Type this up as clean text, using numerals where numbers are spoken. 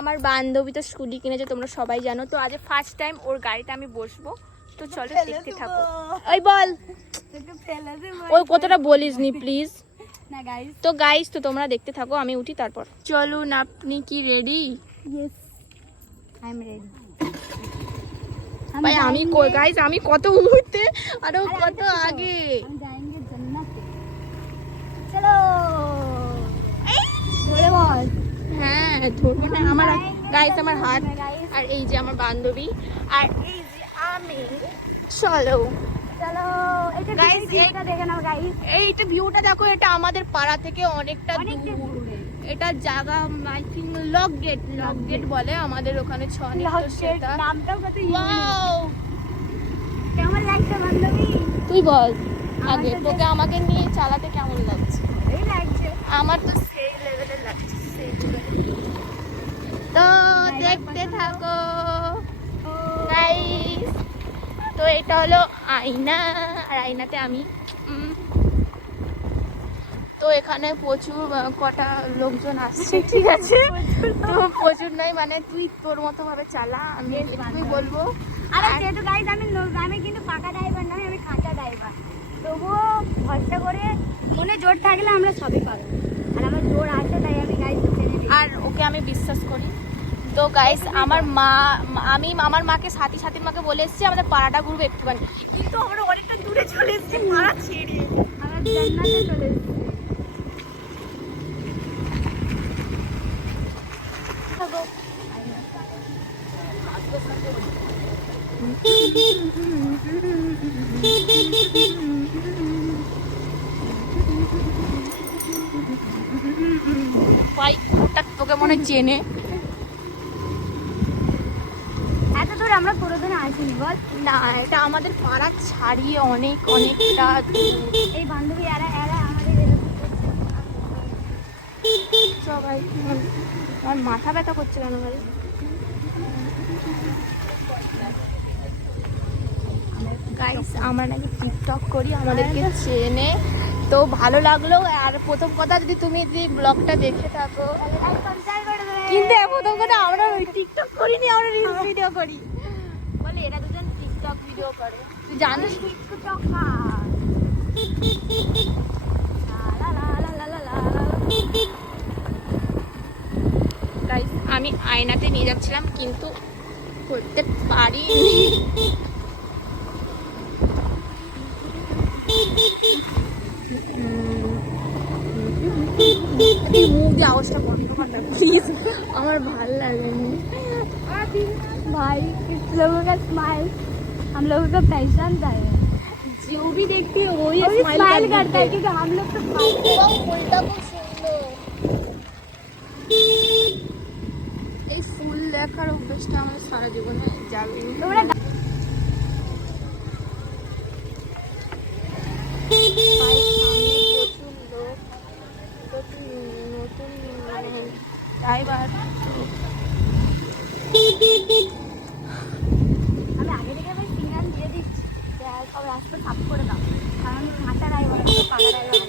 আমার বান্ধবী তো স্কুটি কিনেছে, তোমরা সবাই জানো। তো আজ ফার্স্ট টাইম ওর গাড়িতে আমি বসবো, তো চলো দেখতে থাকো। ওই বল, ওই কতটা বলিস নি প্লিজ। তো গাইস, তো তোমরা দেখতে থাকো, আমি উঠি তারপর। চলুন, আপনি কি রেডি? Yes, I'm ready. ভাই আমি গাইস, আমি কত মুহূর্তে আরো কত আগে। हम जाएंगे जन्नत। चलो बोले बोल। হ্যাঁ ধরবো না আমার গাইস, আমার হাত। আর এই যে আমার বান্ধবী, আর এই যে আমি। চলো चलो এটা Guys, ভিউটা দেখে নাও গাইস। এইটা ভিউটা দেখো, এটা আমাদের পাড়া থেকে অনেকটা দূর। এটা জায়গা আই থিঙ্ক লক গেট বলে আমাদের ওখানে, সেটা নামটাও কত ওয়াও। কেমন লাগছে বান্ধবী? তুই বল আমার আগে, তো তোকে আমাকে নিয়ে চালাতে কেমন লাগছে? এই লাগছে। আমার তো সেই লেভেলের লাগছে, সেই লেভেলের। তো দেখতে থাকো গাইস। তো এটা হলো আয়না, আর আয়নাতে আমি তো এখানে প্রচুর কটা লোকজন আসছে, ঠিক আছে? তো প্রচুর নাই, মানে তুই তোর মতো ভাবে চালা, আমি এটুকুই বলবো। আরে যেহেতু গাইস আমি কিন্তু পাকা ড্রাইভার নয়, আমি কাঁচা ড্রাইভার। তবুও ভরসা করে মনে জোর থাকলে আমরা সবই পারবো। আর আমার জোর আছে, তাই আমি গাইস আর ওকে আমি বিশ্বাস করি। তো গাইস, আমার আমার মাকে সাথীর মাকে বলে এসেছি আমাদের পাড়াটা ঘুরবে একটুখানি, কিন্তু আমরা অনেকটা দূরে চলে এসেছি পাড়া ছেড়ে। আমরা জান্নাতে চলে এসেছি। ভাই ওটা তোকে মনে হয় চেনে। এত দূর আমরা কোনোদিন আসিনি বল। না, এটা আমাদের পাড়া ছাড়িয়ে অনেকটা দূর। এই বান্ধবী এরা আমাদের এরকম করছে। সবাই আমার মাথা ব্যথা করছে কেন ভাই? গাইস, আমরা নাকি টিকটক করি, আমাদেরকে চেনে। তো ভালো লাগলো। আর প্রথম কথা, যদি ব্লগটা দেখে থাকো, কিন্তু প্রথম কথা আমরা টিকটক করিনি, আমরা রিলস ভিডিও করি। বলে এরা দুজন টিকটক ভিডিও করে, তুই জানিস? গাইস, আমি আয়নাতে নিয়ে যাচ্ছিলাম, কিন্তু করতে পারিনি। মুখ দিয়ে আওয়াজটা বন্ধ কর না প্লিজ, আমার ভালো লাগেনি भाई किस लोगों का स्माइल हम लोगों को पहचानता है। जो भी देखती है वही स्माइल करता है क्योंकि हम लोग तो ফুলটা খুব সুন্দর। এই ফুল দেখার অভ্যাসটা আমার সারা জীবনে যাবে। তোমরা নতুন ড্রাইভার। আমি আগে থেকে ভাই সিগন্যাল দিয়ে দিচ্ছি যে সব রাস্তা সাফ করে দাও, কারণ আমি কাঁচা ড্রাইভার, পাকা ড্রাইভার।